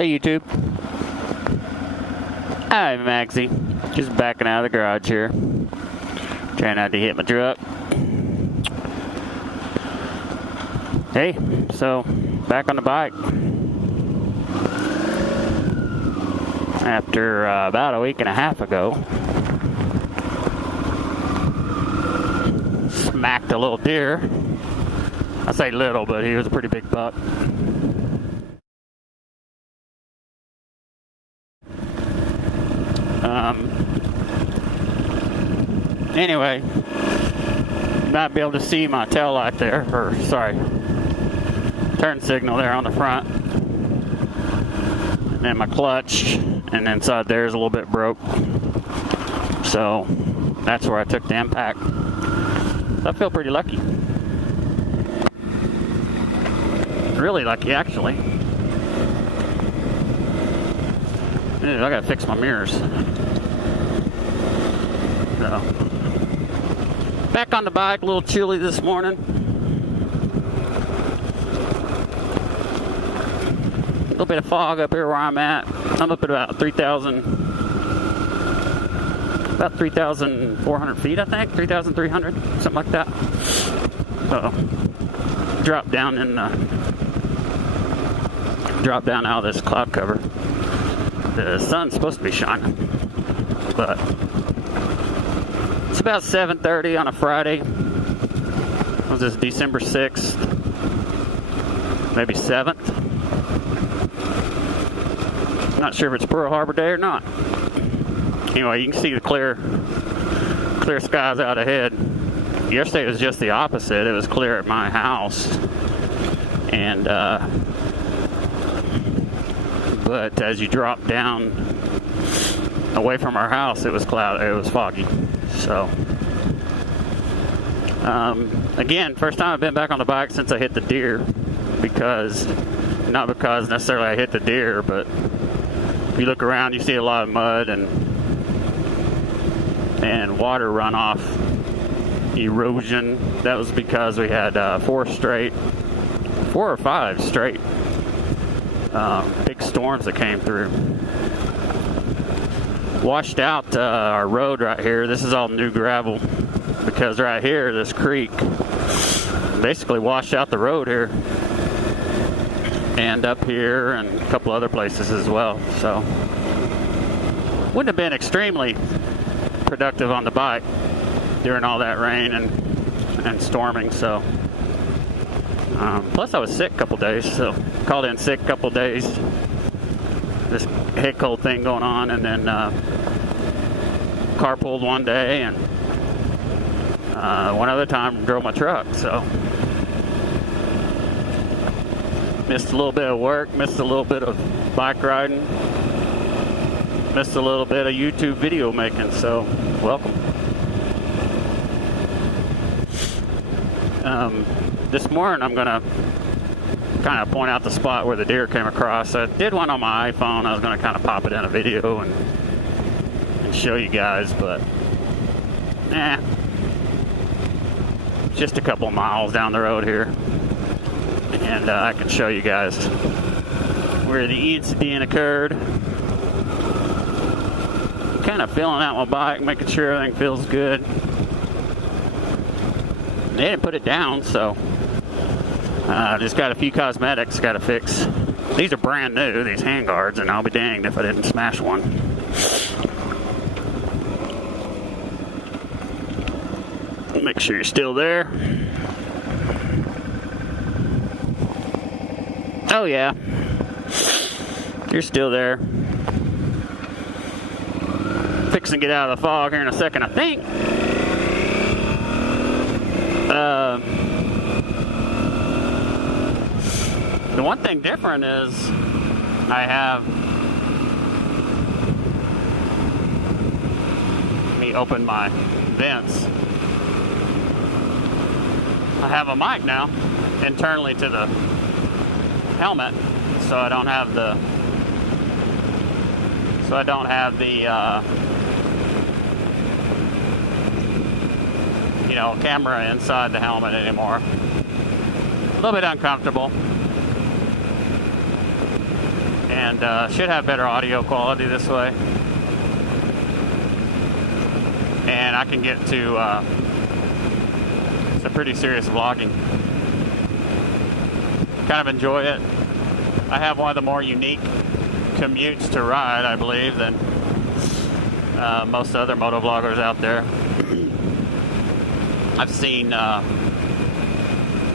Hey YouTube. Hi Maxie. Just backing out of the garage here. Trying not to hit my truck. Hey, so back on the bike. After about a week and a half ago, smacked a little deer. I say little, but he was a pretty big buck. Anyway, you might be able to see my tail light there, or sorry, turn signal there on the front. And then my clutch, and inside there is a little bit broke. So that's where I took the impact. I feel pretty lucky. Really lucky, actually. Dude, I gotta fix my mirrors. So, back on the bike, a little chilly this morning. A little bit of fog up here where I'm at. I'm up at about 3,400 feet, I think. 3,300, something like that. So, drop down out of this cloud cover. The sun's supposed to be shining, but it's about 7:30 on a Friday. Was this December 6th? Maybe 7th? Not sure if it's Pearl Harbor Day or not. Anyway, you can see the clear skies out ahead. Yesterday was just the opposite. It was clear at my house, and but as you drop down away from our house, it was cloudy. It was foggy. So, again, first time I've been back on the bike since I hit the deer. Not because necessarily I hit the deer, but if you look around, you see a lot of mud and water runoff, erosion. That was because we had 4 or 5 straight big storms that came through. Washed out our road right here. This is all new gravel because right here, this creek basically washed out the road here and up here and a couple other places as well. So wouldn't have been extremely productive on the bike during all that rain and storming. So plus I was sick a couple days, so called in sick a couple days. This head cold thing going on, and then car pulled one day, and one other time drove my truck. So missed a little bit of work, missed a little bit of bike riding, missed a little bit of YouTube video making. So welcome. This morning I'm gonna kind of point out the spot where the deer came across. I did one on my iPhone. I was going to kind of pop it in a video and show you guys, but just a couple miles down the road here, and I can show you guys where the incident occurred. Kind of feeling out my bike, making sure everything feels good. They didn't put it down, so just got a few cosmetics got to fix. These are brand new, these handguards, and I'll be danged if I didn't smash one. Make sure you're still there. Oh yeah, you're still there. Fixing to get out of the fog here in a second, I think. The one thing different is I have, let me open my vents. I have a mic now internally to the helmet, so I don't have the camera inside the helmet anymore. A little bit uncomfortable. and should have better audio quality this way. And I can get to some pretty serious vlogging. Kind of enjoy it. I have one of the more unique commutes to ride, I believe, than most other motovloggers out there. I've seen the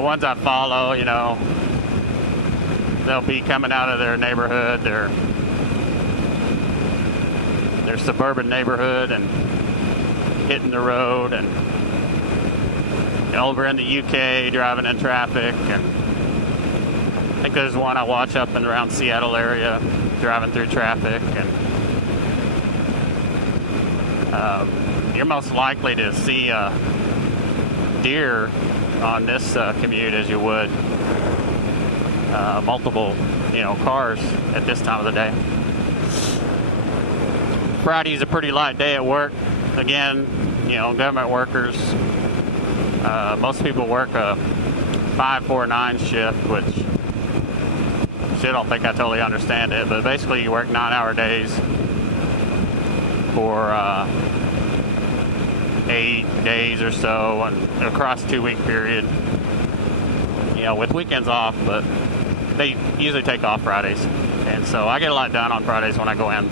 ones I follow, you know, they'll be coming out of their neighborhood, their suburban neighborhood, and hitting the road, and over in the UK driving in traffic. And I think there's one I watch up and around Seattle area driving through traffic. And you're most likely to see deer on this commute as you would multiple, you know, cars at this time of the day. Friday's a pretty light day at work. Again, you know, government workers, most people work a 5-4-9 shift, which I don't think I totally understand it, but basically you work 9-hour days for 8 days or so, and across a 2-week period, you know, with weekends off, but they usually take off Fridays. And so I get a lot done on Fridays when I go in.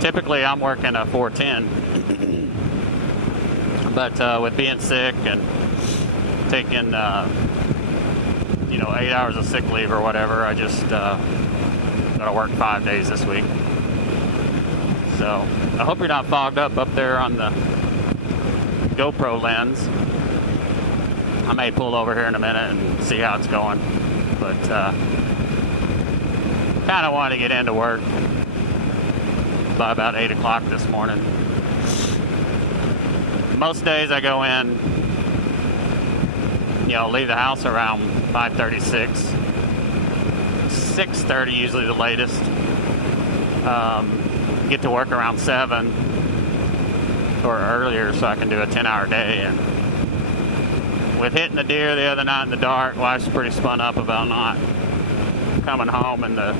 Typically I'm working a 410, but with being sick and taking, you know, 8 hours of sick leave or whatever, I just gotta work 5 days this week. So I hope you're not fogged up there on the GoPro lens. I may pull over here in a minute and see how it's going, but kind of wanted to get into work by about 8 o'clock this morning. Most days I go in, you know, leave the house around 5:36, 6:30 usually the latest. Get to work around 7 or earlier so I can do a 10-hour day. And with hitting the deer the other night in the dark, wife's pretty spun up about not coming home in the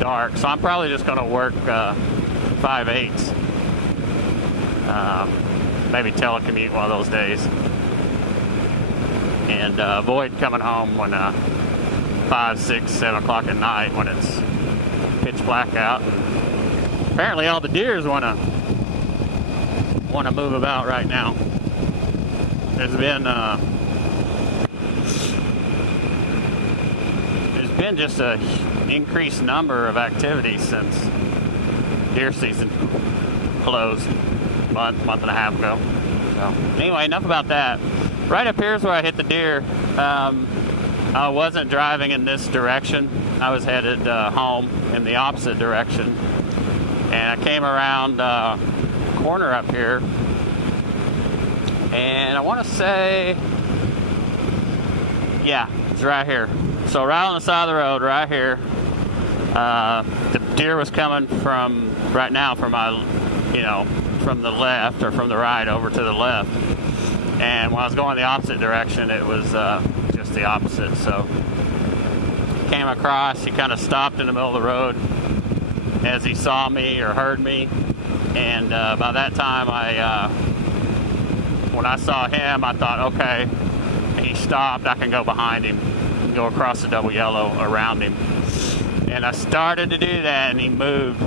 dark. So I'm probably just going to work 5/8. Maybe telecommute one of those days. And avoid coming home when 5, 6, 7 o'clock at night when it's pitch black out. Apparently all the deers want to move about right now. There's been just a increased number of activities since deer season closed a month and a half ago. So anyway, enough about that. Right up here is where I hit the deer. I wasn't driving in this direction. I was headed home in the opposite direction. And I came around a corner up here. And I want to say, yeah, it's right here. So right on the side of the road, right here. The deer was coming from, right now, from my, you know, from the left or from the right over to the left. And when I was going the opposite direction, it was just the opposite. So came across, he kind of stopped in the middle of the road as he saw me or heard me. And by that time, when I saw him, I thought, okay, he stopped, I can go behind him, go across the double yellow around him. And I started to do that, and he moved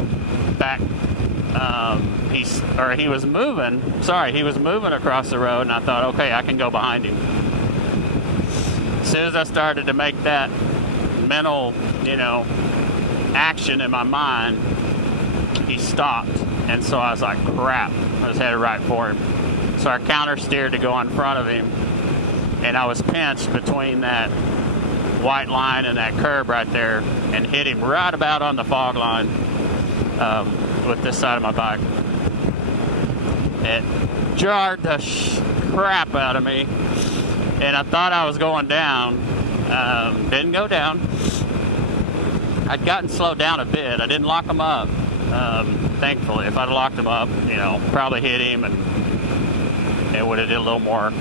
back. He was moving across the road, and I thought, okay, I can go behind him. As soon as I started to make that mental, you know, action in my mind, he stopped. And so I was like, crap, I was headed right for him. So I counter steered to go in front of him, and I was pinched between that white line and that curb right there, and hit him right about on the fog line with this side of my bike. It jarred the crap out of me, and I thought I was going down. Didn't go down. I'd gotten slowed down a bit. I didn't lock him up, thankfully. If I'd locked him up, you know, probably hit him, and it would have did a little more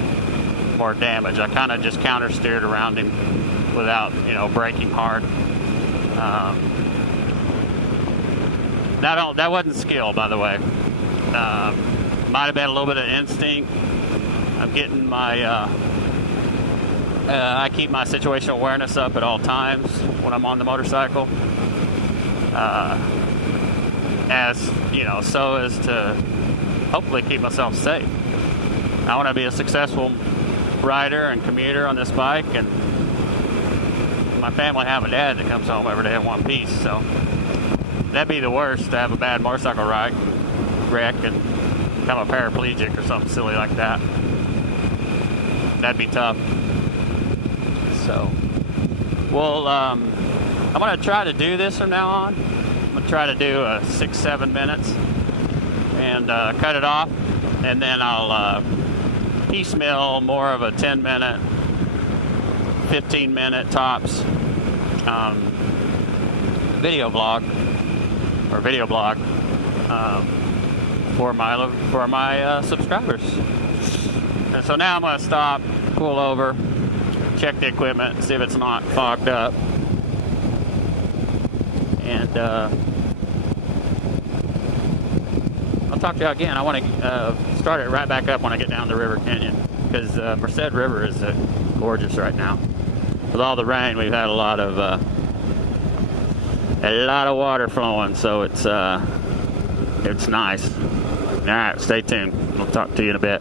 damage. I kind of just counter steered around him without, you know, braking hard. That wasn't skill, by the way. Might have been a little bit of instinct. I'm getting my I keep my situational awareness up at all times when I'm on the motorcycle, as you know, so as to hopefully keep myself safe. I want to be a successful rider and commuter on this bike, and my family have a dad that comes home every day in one piece, so that'd be the worst, to have a bad motorcycle ride, wreck, and become a paraplegic or something silly like that. That'd be tough. So, well, I'm going to try to do this from now on. I'm going to try to do 6-7 minutes and cut it off, and then I'll piecemeal more of a 10-minute, 15-minute tops video blog for my subscribers. And so now I'm going to stop, pull over, check the equipment, see if it's not fogged up, and I'll talk to you again. I want to start it right back up when I get down the River Canyon, because Merced River is gorgeous right now. With all the rain, we've had a lot of water flowing, so it's nice. All right, stay tuned. We'll talk to you in a bit.